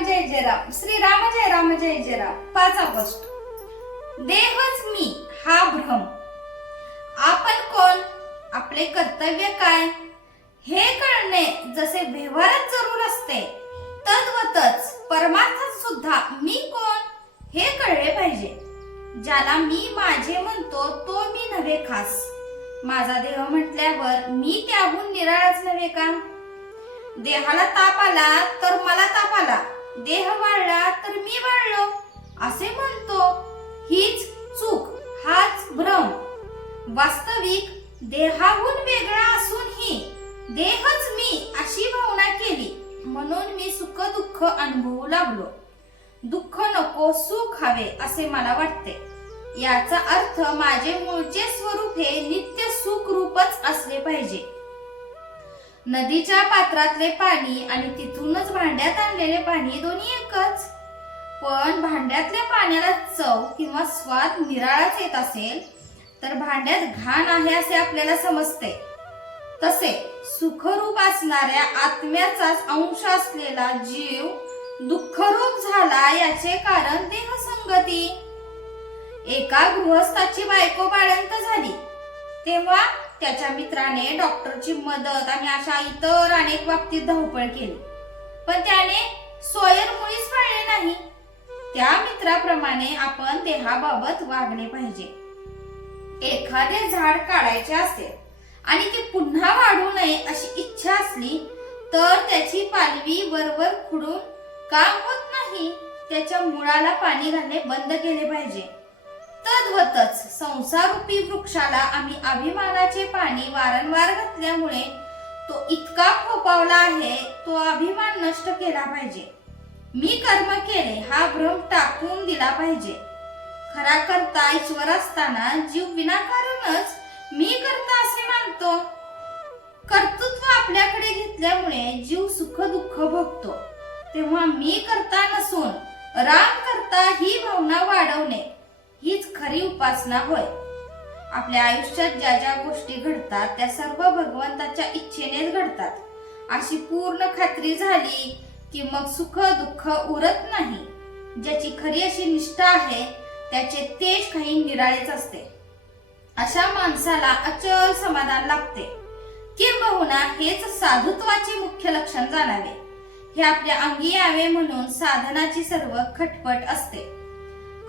जय राम, श्री राम जय जय Ram. 5 August. देहच मी हा भ्रम. आपण कोण, आपले कर्तव्य काय हे कळणे जसे व्यवहारात जरूर असते, तद्वतच परमार्थात सुद्धा मी कोण हे कळले पाहिजे. ज्याला मी माझे म्हणतो तो मी नव्हे खास. माझा देह म्हटल्यावर मी त्याहून निराळाच नव्हे का? देहाला ताप आला तर मला ताप आला, देह वाळला तर मी वाळलो असे म्हणतो. हीच चूक, हाच भ्रम. वास्तविक देहाहून वेगळा असूनही देहच मी अशी भावना केली म्हणून मी सुख दुःख अनुभवू लागलो. दुःख नको सुख हवे असे मला वाटते. याचा अर्थ माझे मूळचे स्वरूप हे नित्य सुख रूपच असले पाहिजे. नदीच्या पात्रातले पाणी आणि तिथूनच भांड्यात आणलेले पाणी दोन्ही एकच. पण भांड्यातल्या पाण्याला चव किंवा स्वाद निराळाच येत असेल तर भांड्यात घाण आहे असे आपल्याला समजते. तसे सुखरूप असणाऱ्या आत्म्याचाच अंश असलेला जीव दुःखरूप झाला याचे कारण देहसंगती. एका गृहस्थाची बायको बाळंत झाली तेव्हा त्याच्या मित्राने डॉक्टरची मदत आणि अशा इतर अनेक बाबतीत धावपळ केली, पण त्याने सोयर मुळीच पाळले नाही. त्या मित्राप्रमाणे आपण देहाबाबत वागले पाहिजे. एखादे झाड काढायचे असेल आणि ते पुन्हा वाढू नये अशी इच्छा असली तर त्याची पालवी वरवर खुडून काम होत नाही. त्याच्या मुळाला पाणी घालणे बंद केले पाहिजे. तद्वतच संसारूपी वृक्षाला आम्ही अभिमानाचे पाणी वारंवार घातल्यामुळे तो इतका फोपावला आहे, तो अभिमान नष्ट केला पाहिजे. मी कर्म केले हा भ्रम टाकून दिला पाहिजे. खरा करता ईश्वर असताना जीव विनाकारणच मी करता असे मानतो. कर्तृत्व आपल्याकडे घेतल्यामुळे जीव सुख दुःख भोगतो. तेव्हा मी करता नसून राम करता ही भावना वाढवणे हीच खरी उपासना होय. आपल्या आयुष्यात ज्या ज्या गोष्टी घडतात त्या सर्व भगवंताच्या इच्छेनेच घडतात अशी पूर्ण खात्री झाली की मग सुख दुःख उरत नाही. ज्याची खरी अशी निष्ठा आहे त्याचे तेज काही निराळेच असते. अशा माणसाला अचल समाधान लागते. किंबहुना हेच साधुत्वाचे मुख्य लक्षण जाणावे. हे आपल्या अंगी यावे म्हणून साधनाची सर्व खटपट असते.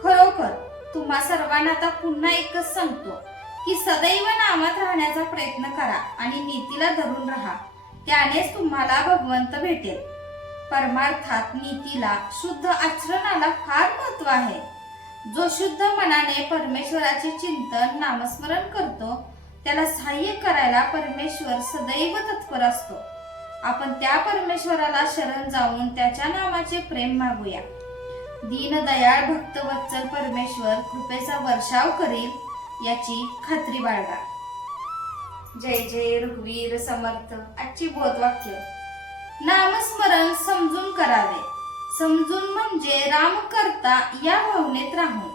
खरोखर तुम्हा सर्वांना आता पुन्हा एकच सांगतो की सदैव नामात राहण्याचा प्रयत्न करा आणि नीतीला धरून राहा. त्यानेच तुम्हाला भगवंत भेटेल. परमार्थात नीतीला, शुद्ध आचरणाला फार महत्व आहे. जो शुद्ध मनाने परमेश्वराचे चिंतन नामस्मरण करतो त्याला सहाय्य करायला परमेश्वर सदैव तत्पर असतो. आपण त्या परमेश्वराला शरण जाऊन त्याच्या नामाचे प्रेम मागूया. दीनदयाळ भक्तवत्सल परमेश्वर कृपेचा वर्षाव करील याची खात्री बाळगा. जय जय रघुवीर समर्थ. आजची बोधवाक्य. नामस्मरण समजून करावे. समजून म्हणजे राम करता या भावनेत राहून.